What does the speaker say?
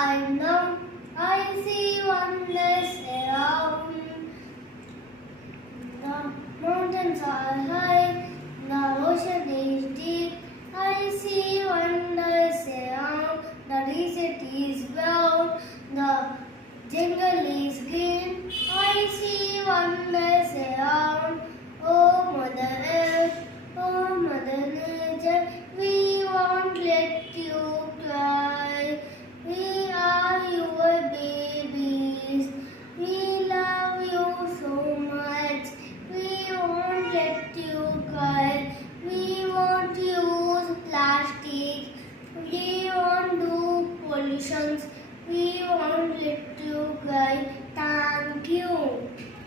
I know I see wonders around. The mountains are high, the ocean is deep. I see wonders around. The desert is brown, the jungle is green. I see wonders around. Oh Mother Earth, oh Mother Nature, we won't let you